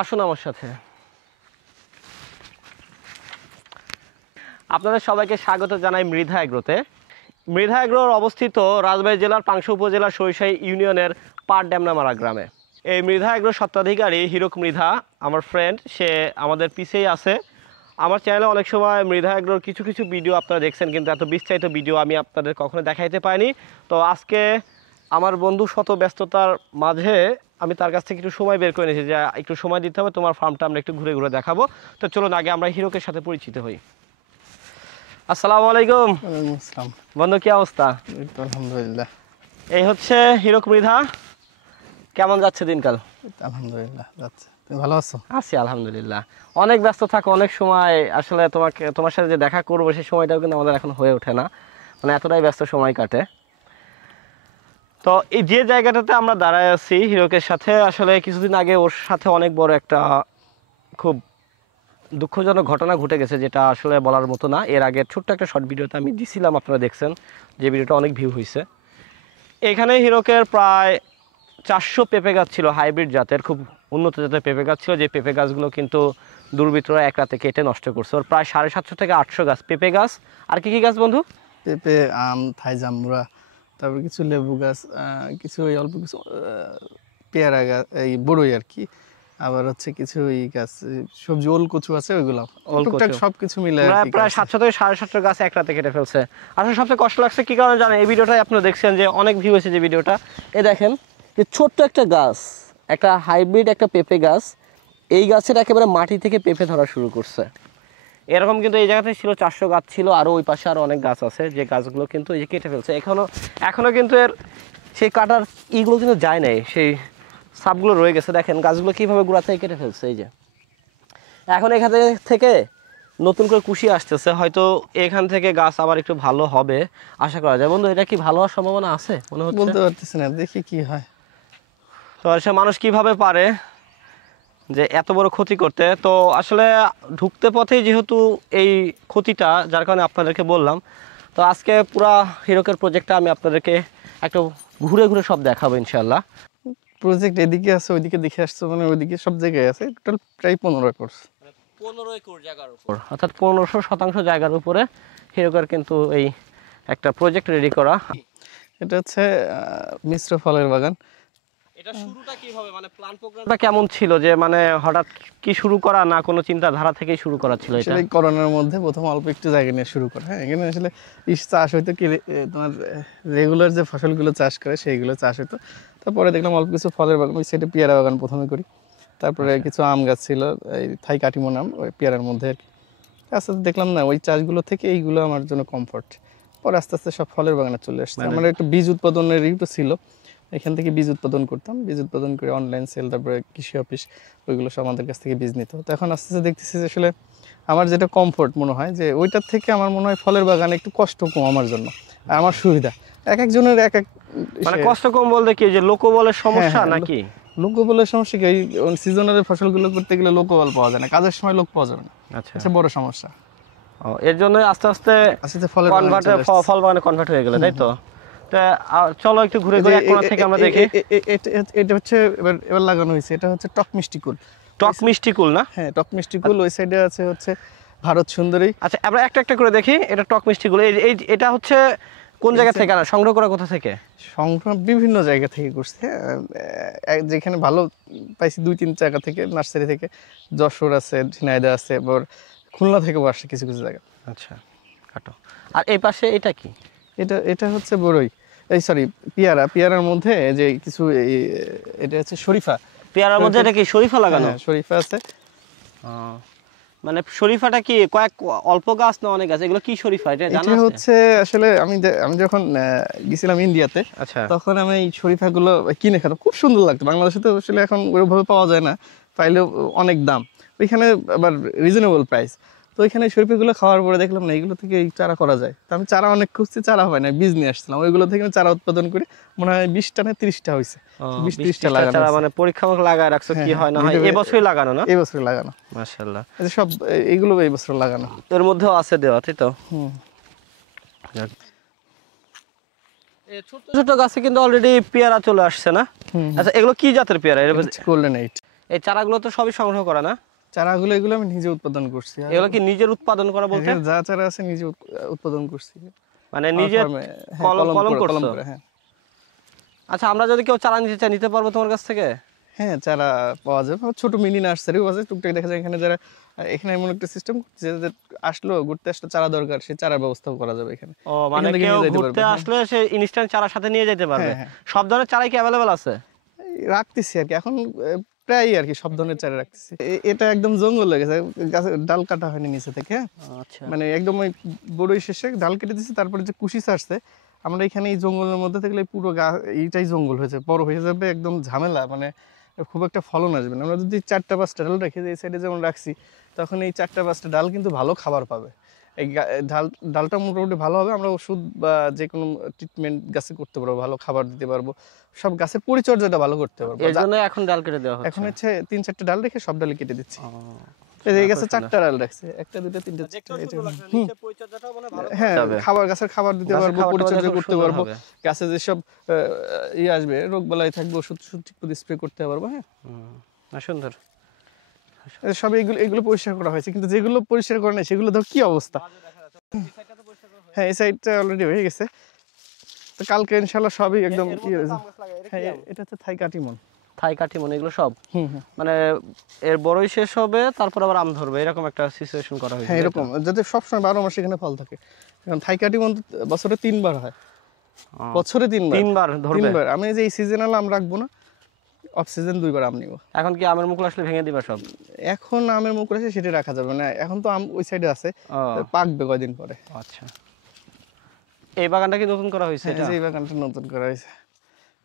আসুন আমার সাথে। আপনাদের সবাইকে স্বাগত জানাই মৃধা এগ্রোতে। মৃধা এগ্রোর অবস্থিত রাজবাড়ী জেলার পাংশা উপজেলার সরিষাই ইউনিয়নের পাটড্যামনামারা গ্রামে। এই মৃধা এগ্রোর স্বত্বাধিকারী হিরক মৃধা আমার ফ্রেন্ড, সে আমাদের পিছেই আছে। আমার চ্যানেলে অনেক সময় মৃধা এগ্রোর কিছু কিছু ভিডিও আপনারা দেখছেন, কিন্তু এত বিস্তারিত ভিডিও আমি আপনাদের কখনো দেখাইতে পাইনি। তো আজকে আমার বন্ধু শত ব্যস্ততার মাঝে আমি তার কাছ থেকে একটু সময় বের করে নিয়েছি যে একটু সময় দিতে হবে, তোমার ফার্মটা আমরা একটু ঘুরে ঘুরে দেখাবো। তো চলুন আগে আমরা হিরকের সাথে পরিচিত হই। আসসালামু আলাইকুম। ওয়ালাইকুম আসসালাম। বন্ধু, কি অবস্থা? আলহামদুলিল্লাহ। এই হচ্ছে হিরক মৃধা। কেমন যাচ্ছে দিনকাল? আলহামদুলিল্লাহ যাচ্ছে। তুমি ভালো আছো? আছি আলহামদুলিল্লাহ। অনেক ব্যস্ত থাকো, অনেক সময় আসলে তোমার সাথে যে দেখা করবো সেই সময়টাও কিন্তু আমাদের এখন হয়ে ওঠে না, মানে এতটাই ব্যস্ত সময় কাটে। তো এই যে জায়গাটাতে আমরা দাঁড়ায় আছি হিরকের সাথে, আসলে কিছুদিন আগে ওর সাথে অনেক বড় একটা খুব দুঃখজনক ঘটনা ঘটে গেছে, যেটা আসলে বলার মতো না। এর আগে ছোট্ট একটা শর্ট ভিডিওতে আমি দিছিলাম, আপনারা দেখছেন, যে ভিডিওটা অনেক ভিউ হয়েছে। এখানে হিরকের প্রায় 400 পেঁপে গাছ ছিল, হাইব্রিড জাতের, খুব উন্নত জাতের পেঁপে গাছ ছিল, যে পেঁপে গাছগুলো কিন্তু দুর্বৃত্তরা এক রাতে কেটে নষ্ট করছে। ওর প্রায় 750 থেকে 800 গাছ পেঁপে গাছ। আর কি কি গাছ বন্ধু? পেঁপে, আম, থাই জাম্বুরা, তারপর কিছু লেবু গাছ, কিছু অল্প কিছু পেয়ারা গাছ, এই বড়ই আর কি। আবার হচ্ছে কিছু এই গাছ সবজি ওল কচু আছে, ওইগুলো টুকটাক সবকিছু মিলে প্রায় 700 থেকে 750 গাছ এক রাতে কেটে ফেলছে। আসলে সবচেয়ে কষ্ট লাগছে কি কারণে জানেন? এই ভিডিওটাই আপনারা দেখছেন যে অনেক ভিউ হয়েছে যে ভিডিওটা। এ দেখেন যে ছোট্ট একটা গাছ, একটা হাইব্রিড একটা পেঁপে গাছ, এই গাছের একেবারে মাটি থেকে পেঁপে ধরা শুরু করছে। এরকম কিন্তু এই জায়গাতে ছিল 400 গাছ ছিল, আরও ওই পাশে আরও অনেক গাছ আছে, যে গাছগুলো কিন্তু এই যে কেটে ফেলছে। এখনও কিন্তু এর সেই কাটার ইগুলো কিন্তু যায় নাই, সেই সাপগুলো রয়ে গেছে। দেখেন গাছগুলো কীভাবে গোড়া থেকে কেটে ফেলছে। এই যে এখন এখান থেকে নতুন করে কুশি আসতেছে, হয়তো এখান থেকে গাছ আবার একটু ভালো হবে আশা করা যায়। বন্ধু, এটা কি ভালো হওয়ার সম্ভাবনা আছে মনে হচ্ছে? বলতে পারতেছি না, দেখি কি হয়। তো সে মানুষ কিভাবে পারে যে এত বড় ক্ষতি করতে? তো আসলে ঢুকতে পথেই যেহেতু এই ক্ষতিটা, যার কারণে আপনাদেরকে বললাম। তো আজকে পুরা হিরকের প্রজেক্টটা আমি আপনাদেরকে একটু ঘুরে ঘুরে সব দেখাবো ইনশাল্লাহ। প্রজেক্ট এদিকে আছে, ওইদিকে দেখে আসছো, মানে ওইদিকে সব জায়গায় আছে। টোটাল প্রায় 15 একর। 15 একর জায়গার উপর, অর্থাৎ 1500% জায়গার উপরে হিরকের কিন্তু এই একটা প্রজেক্ট রেডি করা। এটা হচ্ছে মিশ্র ফলের বাগান। এটা শুরুটা কিভাবে, মানে প্ল্যান প্রোগ্রামটা কেমন ছিল, যে মানে হঠাৎ কি শুরু করা, না কোনো চিন্তাধারা থেকেই শুরু করা ছিল? এটা আসলে করোনার মধ্যে প্রথম অল্প একটু জায়গা নিয়ে শুরু করা। হ্যাঁ, এখানে আসলে চাষ হইতো কি, তোমার রেগুলার যে ফসলগুলো চাষ করে সেইগুলো চাষ হতো। তারপরে দেখলাম অল্প কিছু ফলের বাগান, ওই সাইডে পেয়ারা বাগান প্রথমে করি। তারপরে কিছু আম গাছ ছিল, এই থাই কাটিমন আম, ওই পেয়ারার মধ্যে আর কি। আস্তে আস্তে দেখলাম না, ওই চাষগুলো থেকে এইগুলো আমার জন্য কমফর্ট। পরে আস্তে আস্তে সব ফলের বাগানে চলে আসছে। আমার একটু বীজ উৎপাদনের ইউটো ছিল, এখান থেকে বীজ উৎপাদন করতাম, বীজ উৎপাদন করে অনলাইন সেল, তারপরে কৃষি অফিস, ওইগুলো সব আমাদের কাছ থেকে বীজ নিত। তো এখন আস্তে আস্তে দেখতেছি যে আসলে আমার যেটা কমফোর্ট মনে হয়, যে ওইটার থেকে আমার মনে হয় ফলের বাগানে একটু কষ্ট কম আমার জন্য, আর আমার সুবিধা। এক একজনের এক এক, মানে কষ্ট কম বলতে কি, যে লোকবলের সমস্যা নাকি? লোকবলের সমস্যা কি, ওই সিজনাল ফসলগুলো করতে গেলে লোকবল পাওয়া যায় না, কাজের সময় লোক পাওয়া যাবে না। আচ্ছা, বড় সমস্যা। এর জন্য আস্তে আস্তে ফল বাগানে কনভার্ট হয়ে গেল, তাই তো? চলো একটু ঘুরে ঘুরে এক কোণা থেকে আমরা দেখি। এটা হচ্ছে এবার লাগানো হয়েছে, এটা হচ্ছে টক মিষ্টি কুল। টক মিষ্টি কুল না? হ্যাঁ, টক মিষ্টি কুল। ওই সাইডে আছে হচ্ছে ভারত সুন্দরী। আচ্ছা, আমরা একটা একটা করে দেখি। এটা টক মিষ্টি কুল, এটা হচ্ছে কোন জায়গা থেকে আনা, সংগ্রহ করা কোথা থেকে? সংগ্রহ বিভিন্ন জায়গা থেকে করছে, যেখানে ভালো পাইছি 2-3 জায়গা থেকে, নার্সারি থেকে। যশোর আছে, ঝিনাইদহ আছে, এবার খুলনা থেকেও আসছে কিছু কিছু জায়গা। আচ্ছা, কাটো। আর এই পাশে এটা কি? এটা হচ্ছে বড়ই, এই সরি পেয়ারা। পেয়ারার মধ্যে যে কিছু, এটা হচ্ছে শরীফা। পেয়ারার মধ্যে এটা কি শরীফা লাগানো? হ্যাঁ, শরীফা আছে। মানে শরীফাটা কি অল্প গাছ না অনেক গাছ, এগুলো কি শরীফা এটা জানা এটা আছে? হচ্ছে আসলে আমি যখন গেছিলাম ইন্ডিয়াতে, আচ্ছা তখন আমি এই শরীফাগুলো কিনে খেতাম, খুব সুন্দর লাগতো। বাংলাদেশে তো আসলে এখন ওইভাবে পাওয়া যায় না, পাইলেও অনেক দাম। ওইখানে আবার রিজনেবল প্রাইস। তো ওইখানে শরীফাগুলো খাওয়ার পরে দেখলাম না এগুলো থেকে এই চারা করা যায়। তো আমি চারা অনেক খুঁজছি, চারা হয় না, বীজ নিয়ে আসছিলাম। ওইগুলো থেকে আমি চারা উৎপাদন করে মনে হয় 20টা না 30টা হয়েছে, 20-30টা লাগানো চারা হয়েছে। মানে পরীক্ষামূলক লাগায় রাখছো, কি হয় না হয় এবছরই লাগানো না? এই বছর লাগানো, মাশাআল্লাহ। এই যে সব এইগুলো এই বছর লাগানো। এর মধ্যেও আছে দেওয়া, তাই তো? হুম। এই ছোট ছোট গাছে কিন্তু অলরেডি পেয়ারা চলে আসছে না? আচ্ছা এগুলো কি জাতের পেয়ারা? গোল্ডেন 8। এই চারাগুলো তো সবই সংগ্রহ করা না? চারাগুলো এগুলো আমি নিজে উৎপাদন করছি। এগুলো কি নিজের উৎপাদন করা বলতে? এখানে যা চারা আছে নিজে উৎপাদন করছি, মানে নিজে কলম করছো? হ্যাঁ। আচ্ছা আমরা যদি কেউ চারা নিতে চাই, নিতে পারবো তোমার কাছ থেকে? হ্যাঁ, চারা পাওয়া যাবে, ছোট মিনি নার্সারিও আছে। টুকটাক দেখা যায় এখানে যারা, এখানে এমন একটা সিস্টেম যে ঘুরতে আসলে চারা দরকার, সেই চারার ব্যবস্থাও করা যাবে এখানে। ও মানে এখান থেকে কেউ নিয়ে যেতে ঘুরতে পারবে, আসলে সে ইনস্ট্যান্ট চারা সাথে নিয়ে যেতে পারবে? হ্যাঁ। সব ধরনের চারাই কি অ্যাভেলেবল আছে? এই রাখতেছি আর কি এখন, প্রায় আর কি সব ধরনের চারা রাখতেছি। এটা একদম জঙ্গল হয়ে গেছে, গাছের ডাল কাটা হয়নি নিচে থেকে। আচ্ছা মানে একদম ওই বড়ই শেষে ডাল কেটে দিচ্ছে, তারপরে যে কুশি ছাড়ছে, আমরা এখানে এই জঙ্গলের মধ্যে থাকলে পুরো এইটাই জঙ্গল হয়েছে, বড় হয়ে যাবে, একদম ঝামেলা, মানে খুব একটা ফলন আসবে না। আমরা যদি 4টা-5টা ডাল রাখি, এই সাইডে যেমন রাখছি, তখন এই 4টা-5টা ডাল কিন্তু ভালো খাবার পাবে। এই ডালটা মোটামুটি ভালো হবে, আমরা ওষুধ বা যে কোনো ট্রিটমেন্ট গাছে করতে পারবো, ভালো খাবার দিতে পারবো, সব গাছের পরিচর্যাটা ভালো করতে পারবো। এর জন্য এখন ডাল কেটে দেওয়া হচ্ছে? এখন হচ্ছে 3-4টা ডাল রেখে সব ডালই কেটে দিচ্ছি। এই গাছে 4টা ডাল রাখছে, 1টা 2টা 3টা 4টা। হ্যাঁ, গাছের খাবার দিতে পারবো, পরিচর্যা করতে পারবো, গাছে যেসব আসবে, রোগ বালাই থাকবে, ওষুধ ঠিক করে স্প্রে করতে পারবো। হ্যাঁ, সুন্দর। সব এগুলো পরিষ্কার করা হয়েছে, কিন্তু যেগুলো পরিষ্কার করা নেই সেগুলো ধর কি অবস্থা। হ্যাঁ, এই সাইডটা অলরেডি হয়ে গেছে, তো কালকে ইনশাআল্লাহ সবই একদম হ্যাঁ, এটা হচ্ছে থাই কাটিমন। থাই কাটিমন এগুলো সব মানে এর বড়ই শেষ হবে, তারপর আবার আম ধরবে, এরকম একটা সিচুয়েশন করা হয়েছে? হ্যাঁ, এরকম যাতে সবসময় 12 মাস এখানে ফল থাকে। কারণ থাই কাটিমন বছরে 3বার হয়, বছরে 3বার ধরবে। আমি যে এই সিজনাল আম রাখবো না, অফ সিজন 2বার আম নিব। এখন কি আমের মুকুল আসলে ভেঙে দিবা সব? এখন আমের মুকুল আসে, সেটা রাখা যাবে না, এখন তো আম ওই সাইডে আছে, পাকবে কয়দিন পরে। আচ্ছা, এই বাগানটা কি নতুন করা হয়েছে? এই বাগানটা নতুন করা হয়েছে।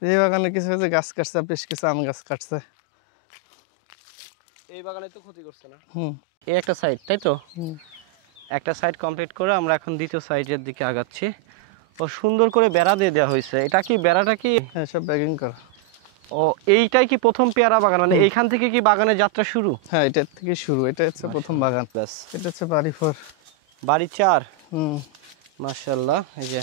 এই বাগানে কিছু হয়েছে গাছ কাটছে, বেশ কিছু আম গাছ কাটছে। এই বাগানে তো ক্ষতি করছে না? এই একটা সাইড, তাই তো? একটা সাইড কমপ্লিট করে আমরা এখন দ্বিতীয় সাইডের দিকে আগাচ্ছি। ও সুন্দর করে বেড়া দিয়ে দেওয়া হয়েছে। এটা কি বেড়াটা কি? হ্যাঁ, সব ব্যাগিং করা। ও এইটাই কি প্রথম পেয়ারা বাগান? মানে এইখান থেকে কি বাগানের যাত্রা শুরু? হ্যাঁ, এটা থেকে শুরু, এটা হচ্ছে প্রথম বাগান। ব্যাস, এটা হচ্ছে বাড়ি 4। বাড়ি 4। মাশাআল্লাহ। এই যে